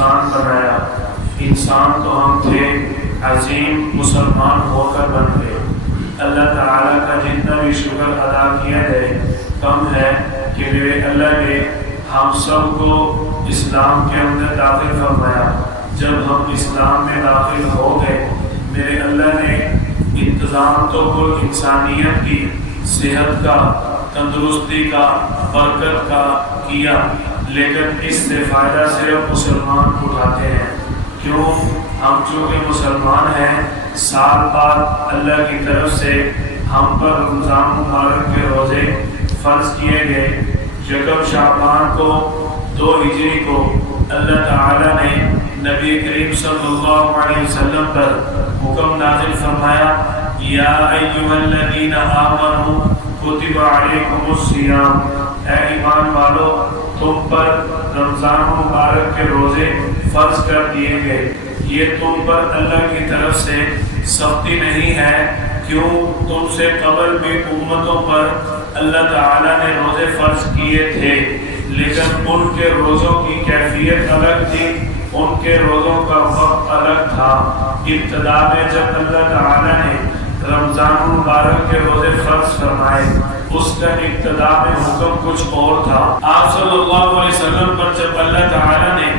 انسان بنایا۔ انسان تو ہم تھے، عظیم مسلمان ہو کر بن گئے۔ اللہ تعالیٰ کا جتنا بھی شکر ادا کیا جائے کم ہے کہ میرے اللہ نے ہم سب کو اسلام کے اندر داخل فرمایا۔ جب ہم اسلام میں داخل ہو گئے، میرے اللہ نے انتظام تو کل انسانیت کی صحت کا، تندرستی کا، برکت کا کیا، لیکن اس سے فائدہ صرف مسلمان اٹھاتے ہیں۔ کیوں؟ ہم چونکہ مسلمان ہیں، سال بعد اللہ کی طرف سے ہم پر رمضان مبارک کے روزے فرض کیے گئے۔ یکم شعبان کو 2 ہجری کو اللہ تعالیٰ نے نبی کریم صلی اللہ علیہ وسلم پر حکم نازل فرمایا، یا ایھا الذین آمنوا کتب علیکم الصیام، اے ایمان والو تم پر رمضان مبارک کے روزے فرض کر دیے گئے۔ یہ تم پر اللہ کی طرف سے سختی نہیں ہے، کیوں؟ تم سے قبل بھی امتوں پر اللہ تعالیٰ نے روزے فرض کیے تھے، لیکن ان کے روزوں کی کیفیت الگ تھی، ان کے روزوں کا وقت الگ تھا۔ ابتدا میں جب اللہ تعالیٰ نے رمضان مبارک کے روزے فرض فرمائے، اس کا ابتدا میں حکم کچھ اور تھا۔ آپ صلی اللہ علیہ وسلم پر جب اللہ تعالیٰ نے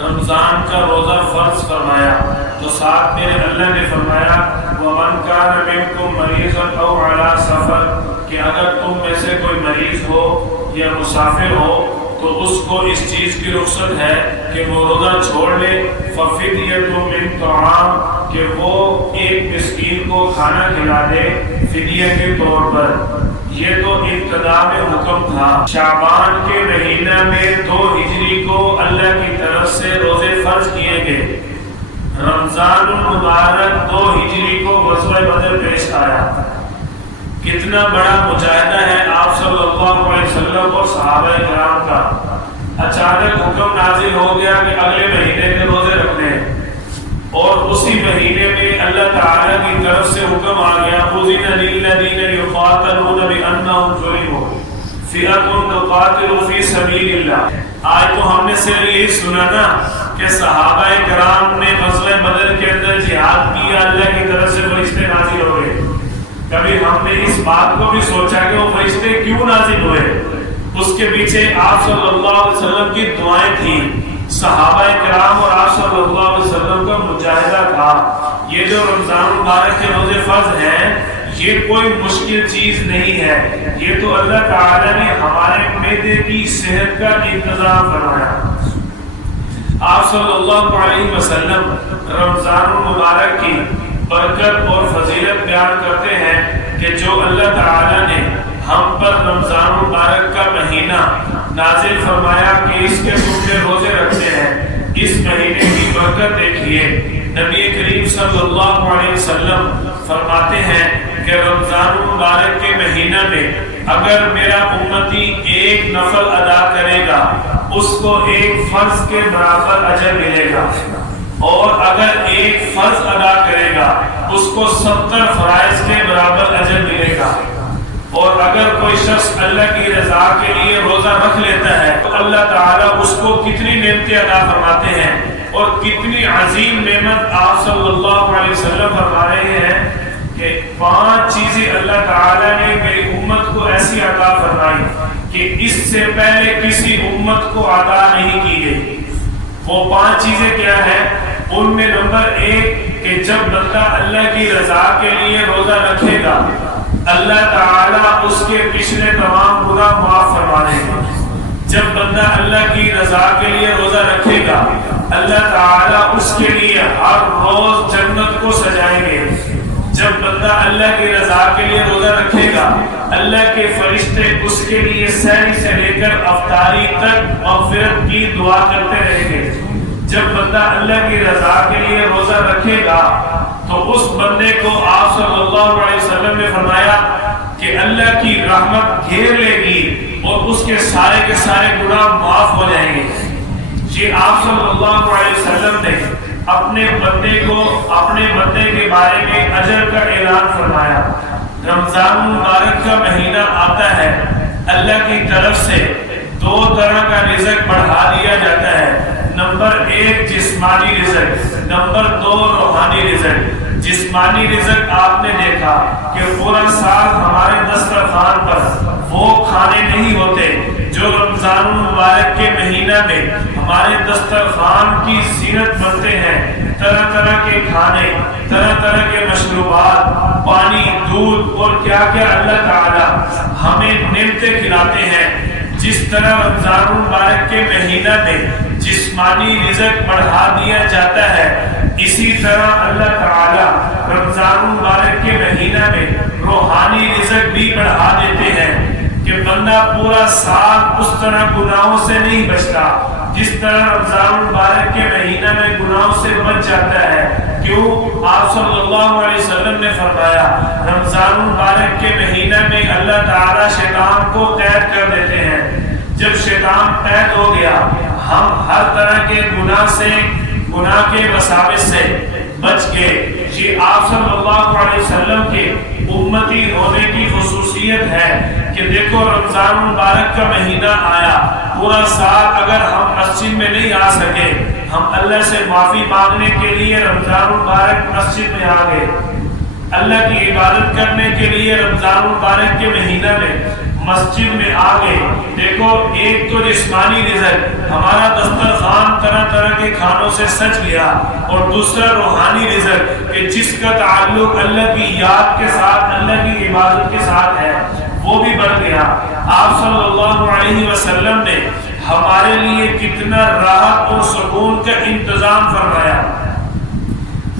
رمضان کا روزہ فرض فرمایا تو ساتھ میرے اللہ نے فرمایا، وَمَنْ كَانَ مِنْكُمْ مَرِيضًا أَوْ عَلَىٰ سَفَرٍ، کہ اگر تم میں سے کوئی مریض ہو یا مسافر ہو تو اس کو اس چیز کی رخصت ہے کہ وہ روزہ چھوڑ لے، فَفِدْيَةٌ مِّن طَعَامٍ، کہ وہ ایک مسکین کو کھانا کھلا دے فدیہ کے طور پر۔ یہ تو ابتدا میں حکم تھا۔ شعبان کے مہینہ میں 2 ہجری کو اللہ کی طرف سے روزے فرض کیے گئے۔ رمضان المبارک 2 ہجری کو غزوہ بدر پیش آیا۔ کتنا بڑا مجاہدہ ہے آپ صلی اللہ علیہ وسلم اور صحابہ کرام کا۔ اچانک حکم نازل ہو گیا کہ اگلے مہینے کے روزے رکھنے ہیں، اور اسی مہینے میں اللہ تعالیٰ کی طرف سے حکم آ گیا، أُذِنَ لِلَّذِينَ يُقَاتَلُونَ بِأَنَّهُمْ ظُلِمُوا فِئَةٌ تُقَاتِلُ فِي سَبِيلِ اللَّهِ۔ آج تو ہم نے صرف یہی سنا نا کہ صحابہ کرام نے غزوہ بدر کے اندر جہاد کیا، اللہ کی طرف سے فرشتے نازل ہو گئے۔ کبھی ہم نے اس بات کو بھی سوچا کہ وہ فرشتے کیوں نازل ہوئے؟ اس کے پیچھے آپ صلی اللہ علیہ وسلم کی دعائیں تھیں، صحابہ کرام اور آپ صلی اللہ علیہ وسلم کا مجاہدہ تھا۔ یہ جو رمضان مبارک کے روزے فرض ہیں، یہ کوئی مشکل چیز نہیں ہے، یہ تو اللہ تعالیٰ نے ہمارے معدے کی صحت کا انتظام فرمایا۔ آپ صلی اللہ علیہ وسلم رمضان مبارک کی برکت اور فضیلت بیان کرتے ہیں کہ جو اللہ تعالیٰ نے ہم پر رمضان مبارک کا مہینہ نازل فرمایا کہ اس کے تم روزے رکھتے ہیں، اس مہینے کی برکت دیکھیے۔ نبی کریم صلی اللہ علیہ وسلم فرماتے ہیں کہ رمضان مبارک کے مہینہ میں اگر میرا امتی ایک نفل ادا کرے گا اس کو ایک فرض کے برابر اجر ملے گا، اور اگر ایک فرض ادا کرے گا اس کو 70 فرائض کے برابر اجر ملے گا۔ اور اگر کوئی شخص اللہ کی رضا کے لیے روزہ رکھ لیتا ہے تو اللہ تعالیٰ اس کو کتنی نعمتیں عطا فرماتے ہیں، اور کتنی عظیم نعمت آپ صلی اللہ علیہ وسلم فرما رہے ہیں کہ 5 چیزیں اللہ تعالیٰ نے میری امت کو ایسی عطا فرمائی کہ اس سے پہلے کسی امت کو عطا نہیں کی گئی۔ وہ 5 چیزیں کیا ہیں؟ ان میں نمبر 1 کہ جب بندہ اللہ کی رضا کے لیے روزہ رکھے گا اللہ تعالیٰ اس کے پچھلے تمام گناہ معاف فرما دے گا۔ جب بندہ اللہ کی رضا کے لیے روزہ رکھے گا اللہ تعالیٰ اس کے لیے ہر روز جنت کو سجائیں گے۔ جب بندہ اللہ کی رضا کے لیے روزہ رکھے گا اللہ کے فرشتے اس کے لیے سحری سے لے کر افطاری تک مغفرت کی دعا کرتے رہیں گے۔ جب بندہ اللہ کی رضا کے لیے روزہ رکھے گا تو اس بندے کو آپ صلی اللہ علیہ وسلم نے فرمایا کہ اللہ کی رحمت گھیر لے گی اور اس کے سارے گناہ معاف ہو جائیں گے۔ یہ آپ صلی اللہ علیہ وسلم نے اپنے بندے کے بارے میں اجر کا اعلان فرمایا۔ رمضان مبارک کا مہینہ آتا ہے، اللہ کی طرف سے 2 طرح کا رزق بڑھا دیا جاتا ہے۔ نمبر 1 جسمانی رزق، نمبر 2 روحانی رزق۔ جسمانی رزق آپ نے دیکھا کہ پورا سال ہمارے دسترخوان پر وہ کھانے نہیں ہوتے جو رمضان المبارک کے مہینہ میں ہمارے دسترخوان کی زینت بنتے ہیں۔ طرح طرح کے کھانے، طرح طرح کے مشروبات، پانی، دودھ اور کیا کیا اللہ تعالی ہمیں نعمتیں کھلاتے ہیں۔ جس طرح رمضان المبارک کے مہینہ میں جسمانی رزق بڑھا دیا جاتا ہے، اسی طرح اللہ تعالی رمضان المبارک کے مہینہ میں روحانی رزق بھی بڑھا دیتے ہیں کہ بندہ پورا سال اس طرح گناہوں سے نہیں بچتا جس طرح رمضان المبارک کے مہینہ میں گناہوں سے بچ جاتا ہے۔ کیوں؟ آپ صلی اللہ علیہ وسلم نے فرمایا رمضان المبارک کے مہینہ میں اللہ تعالی شیطان کو قید کر دیتے ہیں۔ جب شیطان قید ہو گیا، ہم ہر طرح کے گناہ سے، گناہ کے وساوس سے بچ گئے۔ یہ آپ صلی اللہ علیہ وسلم کے امتی ہونے کی خصوصیت ہے کہ دیکھو رمضان المبارک کا مہینہ آیا، پورا سال اگر ہم مسجد میں نہیں آ سکے، ہم اللہ سے معافی مانگنے کے لیے رمضان المبارک مسجد میں آ گئے، اللہ کی عبادت کرنے کے لیے رمضان المبارک کے مہینہ میں مسجد میں آ گئے۔ دیکھو ایک تو جسمانی رزق، ہمارا دسترخوان طرح طرح کے کھانوں سے سج گیا، اور دوسرا روحانی رزق کہ جس کا تعلق اللہ کی یاد کے ساتھ، اللہ کی عبادت کے ساتھ ہے، وہ بھی بڑھ گیا۔ آپ صلی اللہ علیہ وسلم نے ہمارے لیے کتنا راحت اور سکون کا انتظام فرمایا۔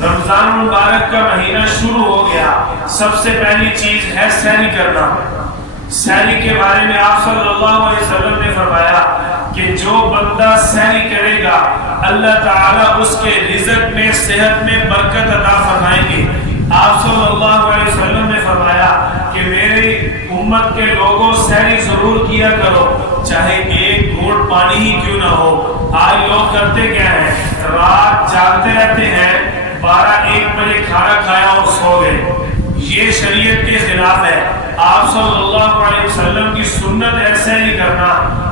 رمضان المبارک کا مہینہ شروع ہو گیا، سب سے پہلی چیز ہے سحری کرنا۔ سحری کے بارے میں آپ صلی اللہ علیہ وسلم نے فرمایا کہ جو بندہ سحری کرے گا اللہ تعالیٰ اس کے رزق میں، صحت میں برکت عطا فرمائیں گے۔ آپ صلی اللہ علیہ وسلم نے فرمایا کہ میری امت کے لوگوں سحری ضرور کیا کرو، چاہے ایک گھونٹ پانی ہی کیوں نہ ہو۔ آج لوگ کرتے کیا ہیں؟ رات جاگتے رہتے ہیں، 12-1 بجے کھانا کھایا اور سو گئے۔ یہ شریعت کے خلاف ہے۔ آپ صلی اللہ علیہ وسلم کی سنت ایسے ہی کرنا،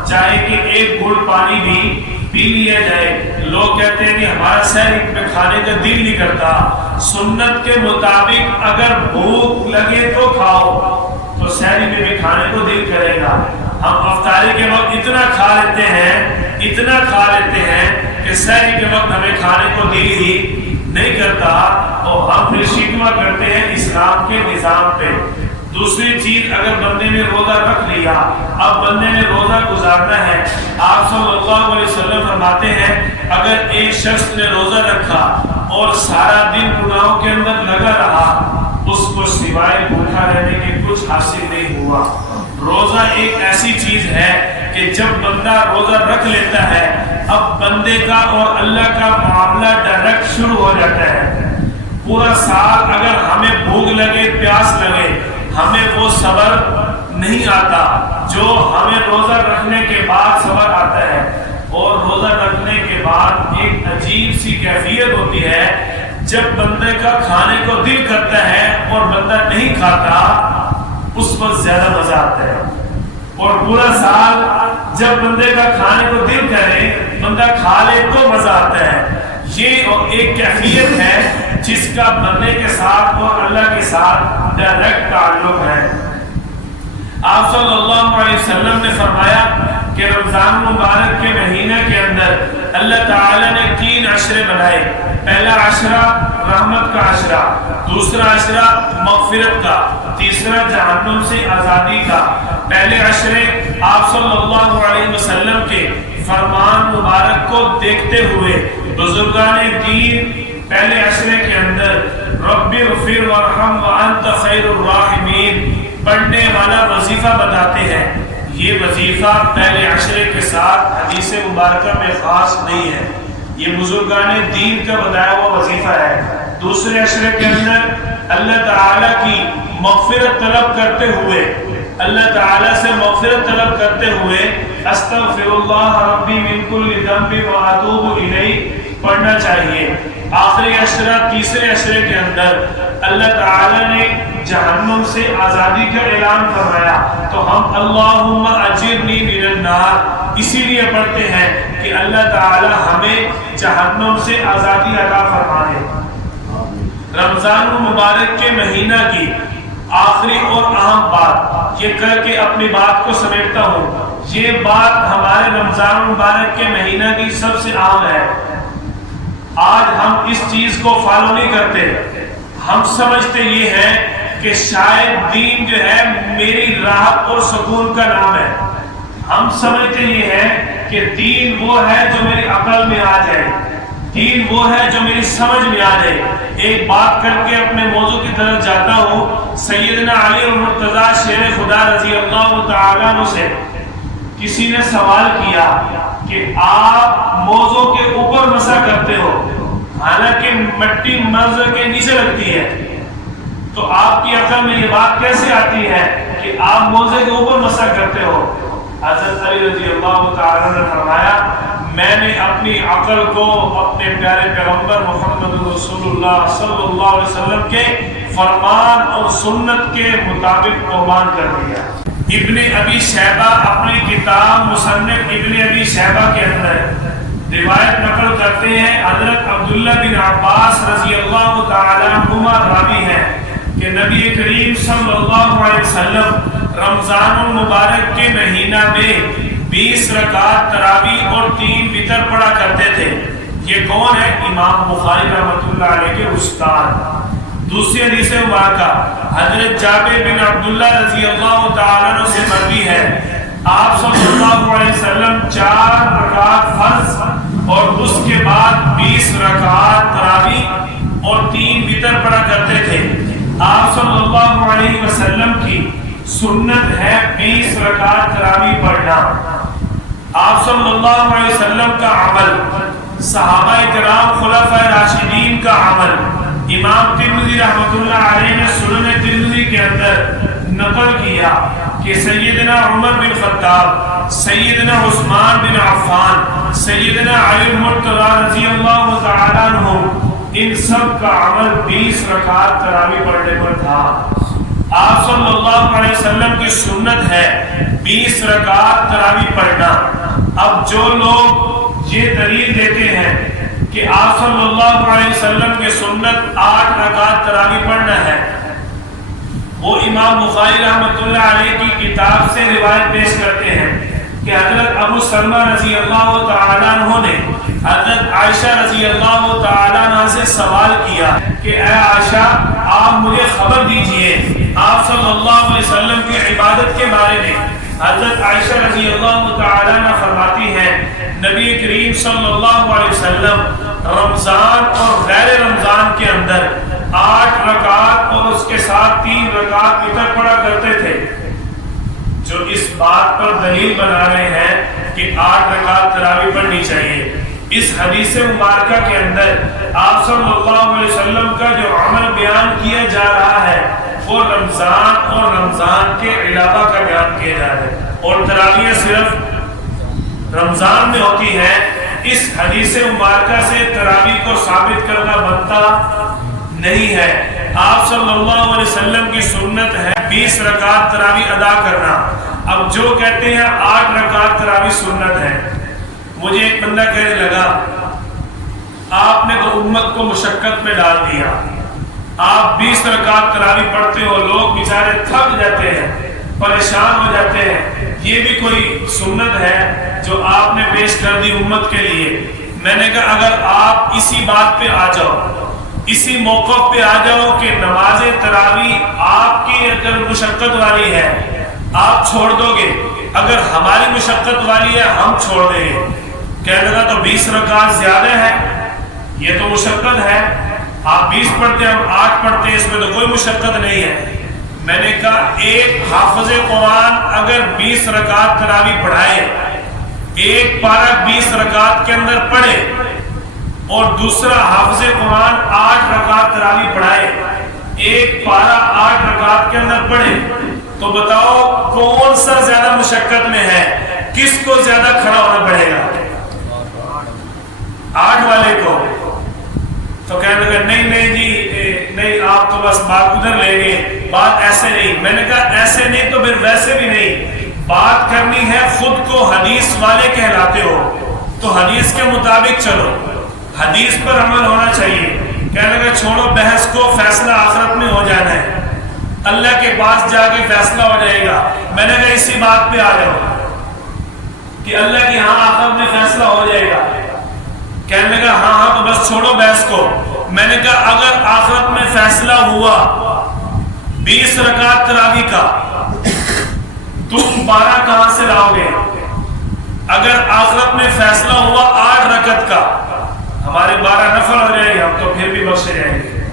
چاہے کہ ایک گھونٹ پانی بھی پی لیا جائے۔ لوگ کہتے ہیں کہ ہمارا سحری میں کھانے کا دل نہیں کرتا۔ سنت کے مطابق اگر بھوک لگے تو کھاؤ، تو سحری میں بھی کھانے کو دل کرے گا۔ ہم افطاری کے وقت اتنا کھا لیتے ہیں، اتنا کھا لیتے ہیں کہ سحری کے وقت ہمیں کھانے کو دل ہی نہیں کرتا، اور ہم پھر شکوہ کرتے ہیں اسلام کے نظام پہ۔ دوسری چیز، اگر بندے نے روزہ رکھ لیا، اب بندے نے روزہ گزارنا ہے، آپ صلی اللہ علیہ وسلم فرماتے ہیں اگر ایک شخص نے روزہ رکھا اور سارا دن گناہوں کے اندر لگا رہا، اس کو سوائے بھوکا رہنے کے کچھ حاصل نہیں ہوا۔ روزہ ایک ایسی چیز ہے کہ جب بندہ روزہ رکھ لیتا ہے، اب بندے کا اور اللہ کا معاملہ ڈائریکٹ شروع ہو جاتا ہے۔ پورا سال اگر ہمیں بھوک لگے، پیاس لگے، ہمیں وہ صبر نہیں آتا جو ہمیں روزہ رکھنے کے بعد صبر آتا ہے۔ اور روزہ رکھنے کے بعد ایک عجیب سی کیفیت ہوتی ہے، جب بندے کا کھانے کو دل کرتا ہے اور بندہ نہیں کھاتا، اس وقت زیادہ مزہ آتا ہے۔ اور پورا سال جب بندے کا کھانے کو دل کرے، بندہ کھا لے تو مزہ آتا ہے۔ یہ ایک کیفیت ہے جس کا بندے کے ساتھ اور اللہ کے ساتھ ڈائریکٹ تعلق ہے۔ آپ صلی اللہ علیہ وسلم نے فرمایا کہ رمضان مبارک کے مہینے کے اندر اللہ تعالی نے 3 عشرے بنائے۔ پہلا عشرہ رحمت کا عشرہ، دوسرا عشرہ مغفرت کا، تیسرا جہنم سے آزادی کا۔ پہلے عشرے آپ صلی اللہ علیہ وسلم کے فرمان مبارک کو دیکھتے ہوئے بزرگان دین پہلے عشرے کے اندر رب اغفر وارحم وانت خیر الراحمین پڑھنے والا وظیفہ بتاتے ہیں۔ یہ وظیفہ پہلے عشرے کے ساتھ حدیث مبارکہ میں خاص نہیں ہے، یہ بزرگان دین کا بتایا ہوا وظیفہ ہے۔ دوسرے عشرے کے اندر اللہ تعالیٰ کی مغفرت طلب کرتے ہوئے، اللہ تعالیٰ سے مغفرت طلب کرتے ہوئے استغفر اللہ ربی من کل ذنب واتوب الیہ پڑھنا چاہیے۔ آخری عشرہ تیسرے عشرے کے اندر اللہ تعالیٰ نے جہنم سے آزادی کا اعلان فرمایا، تو ہم اللہم اجرنی من النار اسی لیے پڑھتے ہیں کہ اللہ تعالی ہمیں جہنم سے آزادی عطا فرما دے۔ رمضان المبارک کے مہینہ کی آخری اور اہم بات یہ کر کے اپنی بات کو سمیٹتا ہوں، یہ بات ہمارے رمضان المبارک کے مہینہ کی سب سے اہم ہے۔ آج ہم اس چیز کو فالو نہیں کرتے، ہم سمجھتے یہ ہے کہ شاید دین جو ہے میری راحت اور سکون کا نام ہے، ہم سمجھتے یہ ہے کہ دین وہ ہے جو میری عقل میں آ جائے، دین وہ ہے جو میری سمجھ میں آ جائے۔ ایک بات کر کے اپنے موضوع کی طرف جاتا ہوں۔ سیدنا علی المرتضیٰ شیر خدا رضی اللہ تعالیٰ عنہ سے کسی نے سوال کیا کہ آپ موضوع کے اوپر مسح کرتے ہو، حالانکہ مٹی مرض کے نیچے لگتی ہے، تو آپ کی عقل میں یہ بات کیسے آتی ہے کہ آپ موضوع کے اوپر مسح کرتے ہو؟ حضرت علی رضی اللہ تعالیٰ نے فرمایا میں نے اپنی عقل کو اپنے پیارے پیغمبر محمد رسول اللہ صلی اللہ علیہ وسلم کے فرمان اور سنت کے مطابق قربان کر دیا۔ ابن ابی شیبہ اپنی کتاب مصنف ابن ابی شیبہ کے اندر روایت نقل کرتے ہیں، حضرت عبداللہ بن عباس رضی اللہ تعالیٰ عنہما راوی ہیں کہ نبی کریم صلی اللہ علیہ وسلم رمضان المبارک کے مہینہ میں 20 رکعت تراویح اور 3 وتر پڑھا کرتے تھے۔ یہ کون ہے؟ امام بخاری رحمۃ اللہ علیہ کے استاد۔ دوسری حدیث مبارکہ حضرت جابر بن عبداللہ رضی اللہ تعالیٰ عنہ سے مروی ہے، آپ صلی اللہ علیہ وسلم 4 رکعت فرض اور اس کے بعد 20 رکعت تراویح اور 3 وتر پڑھا کرتے تھے۔ آپ صلی اللہ علیہ وسلم کی سنت ہے 20 رکعت تراویح پڑھنا۔ آپ صلی اللہ علیہ وسلم کا عمل، صحابہ کرام خلفائے راشدین کا عمل، امام ترمذی رحمۃ اللہ علیہ نے سنن ترمذی کے اندر نقل کیا کہ سیدنا عمر بن خطاب، سیدنا عثمان بن عفان، سیدنا علی المرتضیٰ رضی اللہ تعالیٰ عنہ، ان سب کا عمل 20 رکعت تراویح پڑھنے پر تھا۔ آپ صلی اللہ علیہ وسلم کی سنت ہے 20 رکعت تراویح پڑھنا۔ اب جو لوگ یہ دلیل دیتے ہیں کہ آپ صلی اللہ علیہ وسلم کی سنت 8 رکعت تراویح پڑھنا ہے، وہ امام بخاری رحمۃ اللہ علیہ کی کتاب سے روایت پیش کرتے ہیں کہ حضرت ابو سلمہ رضی اللہ تعالیٰ عنہ نے حضرت عائشہ رضی اللہ تعالیٰ عنہ سے سوال کیا کہ اے عائشہ آپ مجھے خبر دیجئے آپ صلی اللہ علیہ وسلم کی عبادت کے بارے میں۔ حضرت عائشہ رضی اللہ تعالیٰ عنہ فرماتی ہیں نبی کریم صلی اللہ علیہ وسلم رمضان اور غیر رمضان کے اندر 8 رکعت اور اس کے ساتھ 3 رکعت وتر پڑھا کرتے تھے۔ جو اس بات پر دلیل بنا رہے ہیں کہ 8 رکعت تراویح پڑھنی چاہیے، اس حدیث مبارکہ کے اندر آپ صلی اللہ علیہ وسلم کا جو عمل بیان کیا جا رہا ہے وہ رمضان اور رمضان کے علاوہ کا بیان کیا جا رہا ہے، اور تراویح صرف رمضان میں ہوتی ہے۔ اس حدیث مبارکہ سے تراویح کو ثابت کرنا بنتا نہیں ہے۔ آپ صلی اللہ علیہ وسلم کی سنت ہے 20 رکعت تراویح ادا کرنا۔ اب جو کہتے ہیں 8 رکعت تراویح سنت ہے، مجھے ایک بندہ کہنے لگا آپ نے تو امت کو مشقت میں ڈال دیا، آپ 20 رکعت تراویح پڑھتے ہو، لوگ بیچارے تھک جاتے ہیں، پریشان ہو جاتے ہیں، یہ بھی کوئی سنت ہے جو آپ نے پیش کر دی امت کے لیے؟ میں نے کہا اگر آپ اسی بات پہ آ جاؤ، اسی موقف پہ آ جاؤ کہ نماز تراویح آپ کی اگر مشقت والی ہے آپ چھوڑ دو گے، اگر ہماری مشقت والی ہے ہم چھوڑ دیں گے۔ کہنے لگا تو 20 رکعت زیادہ ہے، یہ تو مشقت ہے، آپ 20 پڑھتے ہیں ہم 8 پڑھتے ہیں، اس میں تو کوئی مشقت نہیں ہے۔ میں نے کہا ایک حافظ قرآن اگر 20 رکعت تراویح پڑھائے، ایک پارہ 20 رکعت کے اندر پڑھے اور دوسرا حافظ قرآن 8 رکعت تراویح پڑھائے، ایک پارہ 8 رکعت کے اندر پڑھے، تو بتاؤ کون سا زیادہ مشقت میں ہے، کس کو زیادہ کھڑا ہونا پڑے گا؟ 8 والے کو۔ تو کہنے لگا نہیں جی نہیں، آپ تو بس بات ادھر لیں گے، بات ایسے نہیں۔ میں نے کہا ایسے نہیں تو پھر ویسے بھی نہیں، بات کرنی ہے خود کو حدیث والے کہلاتے ہو تو حدیث کے مطابق چلو، حدیث پر عمل ہونا چاہیے۔ کہنے لگا چھوڑو بحث کو، فیصلہ آخرت میں ہو جانا ہے، اللہ کے پاس جا کے فیصلہ ہو جائے گا۔ میں نے کہا اسی بات پہ آ جاؤ کہ اللہ کی ہاں آخرت میں فیصلہ ہو جائے گا۔ کہنے لگا ہاں تو بس چھوڑو بحث کو۔ میں نے کہا اگر آخرت میں فیصلہ ہوا 20 رکعت تراویح کا، تم 12 کہاں سے لاؤ گے؟ اگر آخرت میں فیصلہ ہوا 8 رکعت کا، ہمارے 12 نفل ہو جائے گے، ہم تو پھر بھی بخشے جائیں گے۔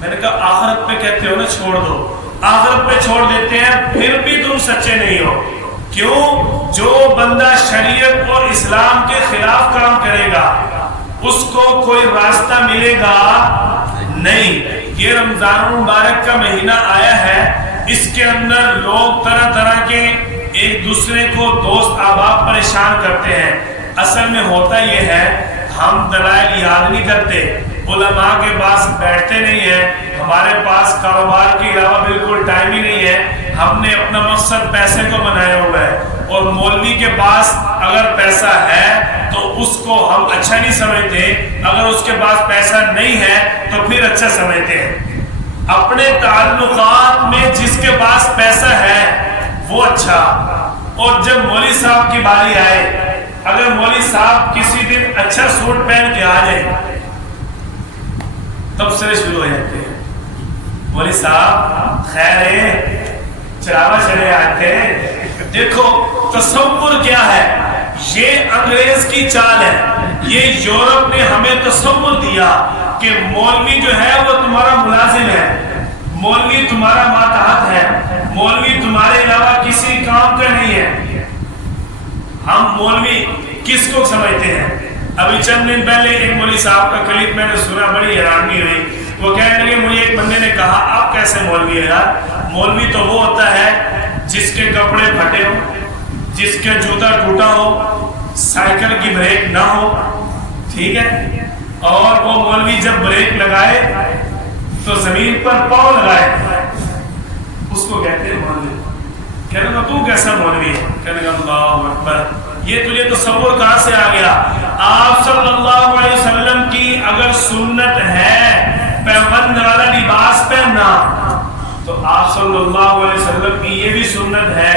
میں نے کہا آخرت پہ کہتے ہو نا چھوڑ دو، آخرت پہ چھوڑ دیتے ہیں، پھر بھی تم سچے نہیں ہو۔ کیوں؟ جو بندہ شریعت اور اسلام کے خلاف کام کرے گا اس کو کوئی راستہ ملے گا نہیں۔ یہ رمضان مبارک کا مہینہ آیا ہے، اس کے اندر لوگ طرح طرح کے ایک دوسرے کو دوست احباب پریشان کرتے ہیں۔ اصل میں ہوتا یہ ہے ہم دلائل یاد نہیں کرتے، علماء کے پاس بیٹھتے نہیں ہیں، ہمارے پاس کاروبار کے علاوہ بالکل ٹائم ہی نہیں ہے، ہم نے اپنا مقصد پیسے کو بنایا ہوا ہے، اور مولوی کے پاس اگر پیسہ ہے تو اس کو ہم اچھا نہیں سمجھتے، اگر اس کے پاس پیسہ نہیں ہے تو پھر اچھا سمجھتے ہیں۔ اپنے تعلقات میں جس کے پاس پیسہ ہے وہ اچھا، اور جب مولوی صاحب کی باری آئے، اگر مولوی صاحب کسی دن اچھا سوٹ پہن کے آ جائے تب سے شروع ہو جاتے ہیں، مولوی صاحب خیر ہے، چراغا چلے آتے ہیں۔ دیکھو تصور کیا ہے، یہ انگریز کی چال ہے، یہ یورپ نے ہمیں تصور دیا کہ مولوی جو ہے وہ تمہارا ملازم ہے، مولوی تمہارا ماتحت ہے، مولوی تمہارے علاوہ کسی کام کا نہیں ہے۔ ہم مولوی کس کو سمجھتے ہیں؟ ابھی چند دن پہلے ایک مولوی صاحب کا کلپ میں نے سنا، بڑی حیرانی ہوئی۔ وہ کہنے لگے مجھے ایک بندے نے کہا آپ کیسے مولوی ہے یار؟ مولوی تو وہ ہوتا ہے جس کے کپڑے پھٹے ہو، جس کا جوتا ٹوٹا ہو، سائیکل کی بریک نہ ہو، ٹھیک ہے، اور وہ مولوی جب بریک لگائے تو زمین پر پاؤں لگائے، اس کو کہتے ہیں مولوی۔ کہنے لگا تو کیسا مولوی ہے؟ کہنے لگا اللہ اکبر، یہ تجھے تصور کہاں سے آ گیا؟ آپ صلی اللہ علیہ وسلم کی اگر سنت ہے پیغمبر والا لباس پہننا تو آپ صلی اللہ علیہ وسلم کی یہ بھی سنت ہے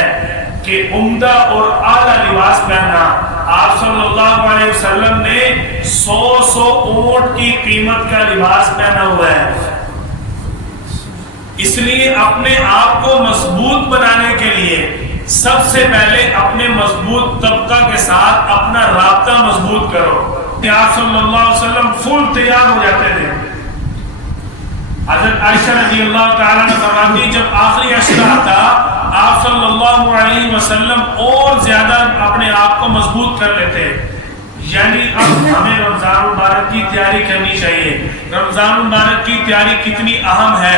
کہ عمدہ اور اعلیٰ لباس پہننا۔ آپ صلی اللہ علیہ وسلم نے 100 اونٹ کی قیمت کا لباس پہنا ہوا ہے۔ اس لیے اپنے آپ کو مضبوط بنانے کے لیے سب سے پہلے اپنے مضبوط طبقہ کے ساتھ اپنا رابطہ مضبوط کرو۔ آپ صلی اللہ علیہ وسلم فل تیار ہو جاتے تھے۔ حضرت عائشہ رضی اللہ تعالیٰ نے فرماتی جب آخری عشرہ آتا آپ صلی اللہ علیہ وسلم اور زیادہ اپنے آپ کو مضبوط کر لیتے، یعنی اب ہمیں رمضان مبارک کی تیاری کرنی چاہیے۔ رمضان مبارک کی تیاری کتنی اہم ہے۔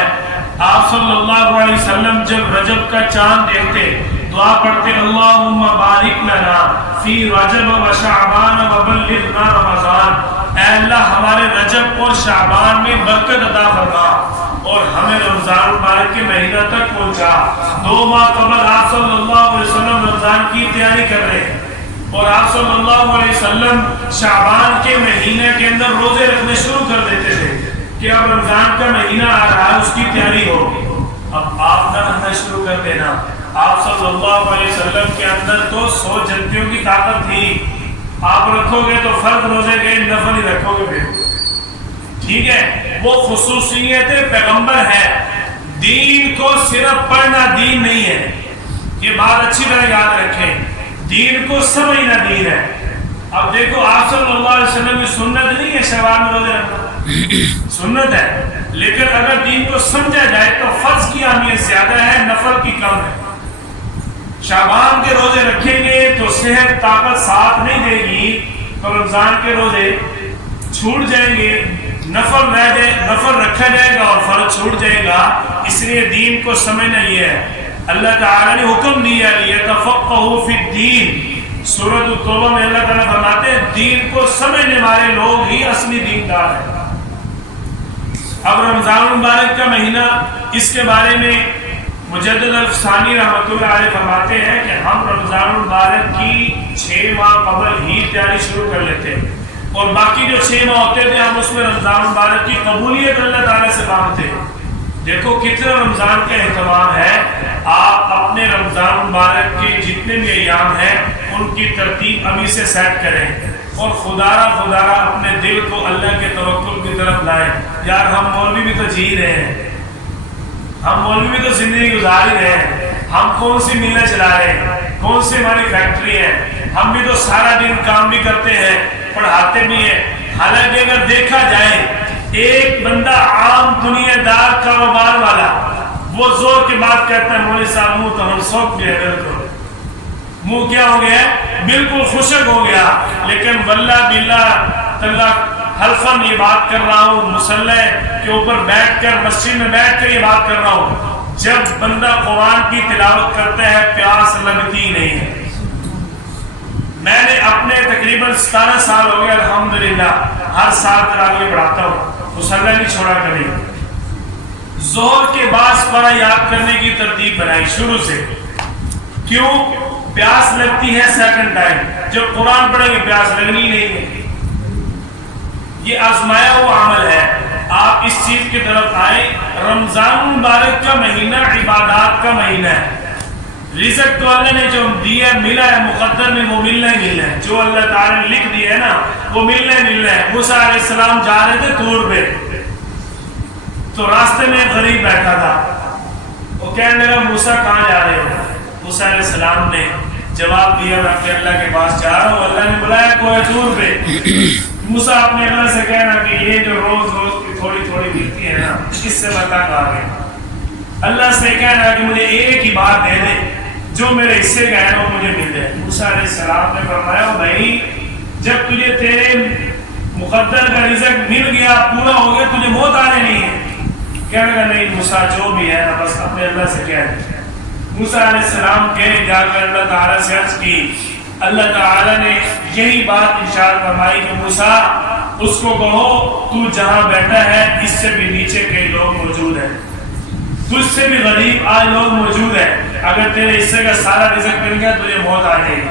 آپ صلی اللہ علیہ وسلم جب رجب کا چاند دیکھتے دعا پڑھتے اللہم بارک لنا فی رجب و شعبان و بلغنا رمضان، اے اللہ ہمارے رجب اور شعبان میں برکت عطا فرما اور ہمیں رمضان مبارک کے مہینہ تک پہنچا۔ 2 ماہ قبل آپ صلی اللہ علیہ وسلم رمضان کی تیاری کر رہے ہیں، اور آپ صلی اللہ علیہ وسلم شعبان کے مہینے کے اندر روزے رکھنے شروع کر دیتے تھے کہ اب رمضان کا مہینہ آ رہا ہے، اس کی تیاری ہو۔ اب آپ نہ رکھنا شروع کر دینا۔ آپ صلی اللہ علیہ وسلم کے اندر تو 100 جنتیوں کی طاقت تھی، آپ رکھو گے تو فرض روزے گئے، نفل ہی رکھو گے پھر، ٹھیک ہے۔ وہ خصوصیت پیغمبر ہے۔ دین کو صرف پڑھنا دین نہیں ہے، یہ بات اچھی طرح یاد رکھیں، دین کو سمجھنا دین ہے۔ اب دیکھو آپ صلی اللہ علیہ وسلم کی سنت نہیں ہے شوال میں روزے رکھنا، سنت ہے، لیکن اگر دین کو سمجھا جائے تو فرض کی اہمیت زیادہ ہے، نفل کی کم ہے۔ شعبان کے روزے رکھیں گے تو صحت طاقت ساتھ نہیں دے گی تو رمضان کے روزے چھوٹ جائیں گے، نفل رکھا جائے گا اور فرض چھوٹ جائے گا۔ اس لیے دین کو سمجھنا یہ ہے۔ اللہ تعالیٰ نے حکم دیا لیتفقہوا فی الدین، سورۃ التوبہ میں اللہ تعالیٰ فرماتے ہیں دین کو سمجھنے والے لوگ ہی اصلی دیندار ہیں۔ اب رمضان مبارک کا مہینہ، اس کے بارے میں مجدد الفسانی رحمۃ اللہ علیہ فرماتے ہیں کہ ہم رمضان المبارک کی 6 ماہ قبل ہی تیاری شروع کر لیتے ہیں، اور باقی جو 6 ماہ ہوتے تھے ہم اس میں رمضان المبارک کی قبولیت اللہ تعالیٰ سے مانگتے ہیں۔ دیکھو کتنا رمضان کا اہتمام ہے، آپ اپنے رمضان المبارک کے جتنے بھی ایام ہیں ان کی ترتیب ابھی سے سیٹ کریں، اور خدا را اپنے دل کو اللہ کے توکل کی طرف لائیں۔ یار ہم مولوی بھی تو جی رہے ہیں، ہم مولوی بھی تو زندگی گزار ہی رہے ہیں، ہم کون سی ملیں چلا رہے ہیں، کون سی ہماری فیکٹری ہے، ہم بھی تو سارا دن کام بھی کرتے ہیں، پڑھاتے بھی ہیں۔ حالانکہ اگر دیکھا جائے ایک بندہ عام دنیا دار کاروبار والا وہ زور کے بات کہتا ہے مولوی صاحب منہ تو ہم سوکھ گئے، بالکل منہ کیا ہو گیا ہے، بالکل خشک ہو گیا، لیکن واللہ باللہ تاللہ حلفاً یہ بات کر رہا ہوں، مصلی کے اوپر بیٹھ کر مسجد میں بیٹھ کر یہ بات کر رہا ہوں، جب بندہ قرآن کی تلاوت کرتا ہے پیاس لگتی نہیں ہے۔ میں نے اپنے تقریباً 17 سال ہو گئے الحمدللہ، ہر سال تراویح پڑھاتا ہوں، مصلی نہیں چھوڑا کبھی۔ ظہر کے بعد پڑھا یاد کرنے کی ترتیب بنائی شروع سے، کیوں؟ پیاس لگتی ہے سیکنڈ ٹائم، جب قرآن پڑھیں گے پیاس لگنی نہیں ہے، یہ آزمایا ہوا عمل ہے۔ آپ اس چیز کی طرف آئیں، رمضان مبارک کا مہینہ عبادات کا مہینہ ہے، رزق تو اللہ نے جو دیا ملا ہے، مقدر میں وہ ملنا ہی ملنا ہے، جو اللہ تعالیٰ نے لکھ دیا ہے نا وہ ملنا ہی ملنا ہے۔ موسیٰ علیہ السلام جا رہے تھے طور پہ، تو راستے میں ایک غریب بیٹھا تھا، وہ کہنے لگا موسیٰ کہاں جا رہے ہو؟ موسیٰ علیہ السلام نے جواب دیا میں اپنے اللہ کے پاس جا رہا ہوں، اللہ نے بلایا کوہ طور پہ۔ موسیٰ اپنے اللہ سے کہنا کہ یہ جو روز کی تھوڑی تھوڑی ملتی ہے نا اس سے میں تنگ آ گیا، اللہ سے کہنا کہ مجھے ایک ہی بات دے دے، جو میرے حصے کا ہے وہ مجھے مل جائے۔ موسیٰ علیہ السلام نے فرمایا بھائی جب تجھے تیرے مقدر کا رزق مل گیا پورا ہو گیا تجھے موت آنے نہیں ہے؟ کہنے لگا نہیں موسیٰ جو بھی ہے نا بس اپنے اللہ سے کہہ دے۔ موسیٰ علیہ السلام کے جا کر اللہ تعالیٰ سے عرض کی، اللہ تعالیٰ نے یہی بات ارشاد فرمائی کہ موسیٰ اس کو کہو تو جہاں بیٹھا ہے اس سے بھی نیچے کئی لوگ موجود ہیں، تجھ سے بھی غریب آج لوگ موجود ہیں، اگر تیرے حصے کا سارا رزق مل گیا تجھے موت آ جائے گی۔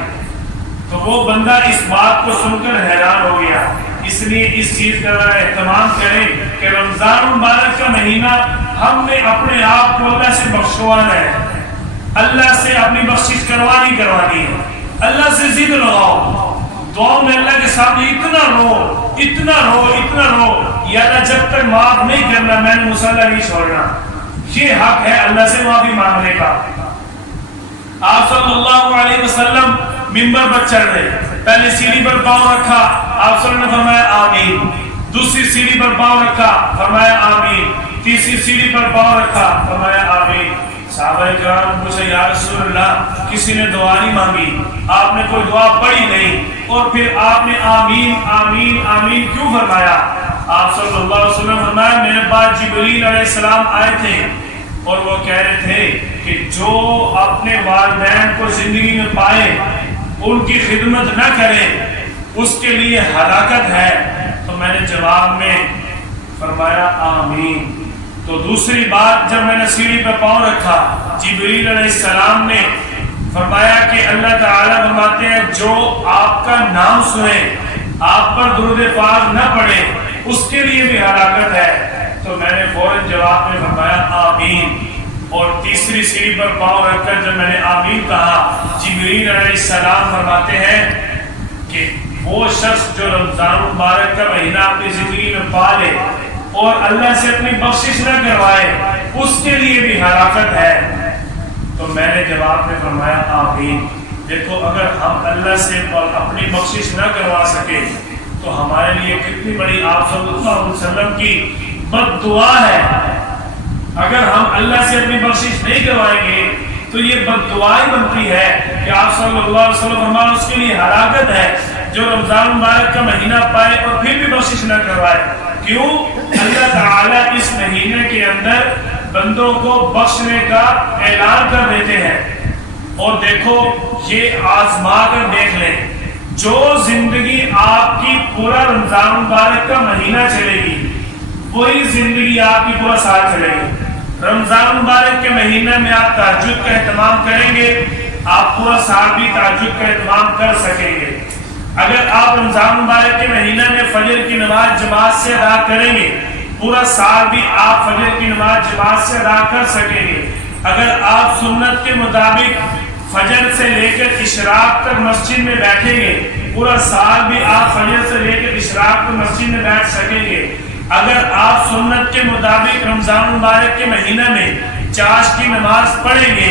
تو وہ بندہ اس بات کو سن کر حیران ہو گیا۔ اس لیے اس چیز کا اہتمام کریں کہ رمضان مبارک کا مہینہ ہم نے اپنے آپ کو اللہ سے بخشوانا ہے، اللہ سے اپنی بخشش کروانی ہے، اللہ سے ضد لگاؤ، دعاؤں میں اللہ کے ساتھ اتنا رو یا اللہ جب تک معاف نہیں کرنا میں نے مصلی نہیں چھوڑنا۔ یہ حق ہے اللہ سے معافی مانگنے کا۔ آپ صلی اللہ علیہ وسلم منبر پر چڑھ رہے، پہلی سیڑھی پر پاؤں رکھا، آپ صلی اللہ علیہ وسلم نے فرمایا آمین، دوسری سیڑھی پر پاؤں رکھا، فرمایا آمین، تیسری سیڑھی پر پاؤں رکھا، فرمایا آمین۔ صحابہ کرام پوچھے یا رسول اللہ کسی نے دعا نہیں مانگی، آپ نے کوئی دعا پڑھی نہیں، اور پھر آپ نے آمین آمین آمین کیوں فرمایا؟ آپ صلی اللہ علیہ وسلم فرمایا میرے پاس جبریل علیہ السلام آئے تھے اور وہ کہہ رہے تھے کہ جو اپنے والدین کو زندگی میں پائے ان کی خدمت نہ کرے اس کے لیے ہلاکت ہے۔ تو میں نے جواب میں فرمایا آمین۔ تو دوسری بات جب میں نے سیڑھی پہ پاؤں رکھا جبریل علیہ السلام نے فرمایا کہ اللہ تعالیٰ فرماتے ہیں جو آپ کا نام سنے آپ پر درود پاک نہ پڑھے اس کے لیے بھی ہلاکت ہے۔ تو میں نے فوراً جواب میں فرمایا آمین، اور تیسری سیڑھی پر پاؤں رکھ کر جب میں نے آمین کہا جبریل علیہ السلام فرماتے ہیں کہ وہ شخص جو رمضان مبارک کا مہینہ اپنی زندگی میں پا لے اور اللہ سے اپنی بخشش نہ کروائے اس کے لیے بھی ہلاکت ہے۔ تو میں نے جواب میں فرمایا آمین۔ دیکھو اگر ہم اللہ سے اپنی بخشش نہ کروا سکے تو ہمارے لیے کتنی بڑی آپ صلی اللہ علیہ وسلم کی بد دعا ہے۔ اگر ہم اللہ سے اپنی بخشش نہیں کروائیں گے تو یہ بد دعائی بنتی ہے کہ آپ صلی اللہ علیہ وسلم فرمایا اس کے لیے ہلاکت ہے جو رمضان مبارک کا مہینہ پائے اور پھر بھی بخشش نہ کروائے۔ کیوں؟ اللہ تعالیٰ اس مہینے کے اندر بندوں کو بخشنے کا اعلان کر دیتے ہیں۔ اور دیکھو یہ آزما کر دیکھ لیں، جو زندگی آپ کی پورا رمضان مبارک کا مہینہ چلے گی وہی زندگی آپ کی پورا سال چلے گی۔ رمضان مبارک کے مہینے میں آپ تہجد کا اہتمام کریں گے، آپ پورا سال بھی تہجد کا اہتمام کر سکیں گے۔ اگر آپ رمضان مبارک کے مہینے میں فجر کی نماز جماعت سے ادا کریں گے، پورا سال بھی آپ فجر کی نماز جماعت سے ادا کر سکیں گے۔ اگر آپ سنت کے مطابق فجر سے لے کر اشراق تک مسجد میں بیٹھیں گے، پورا سال بھی آپ فجر سے لے کر اشراق تک مسجد میں بیٹھ سکیں گے۔ اگر آپ سنت کے مطابق رمضان مبارک کے مہینہ میں چاش کی نماز پڑھیں گے،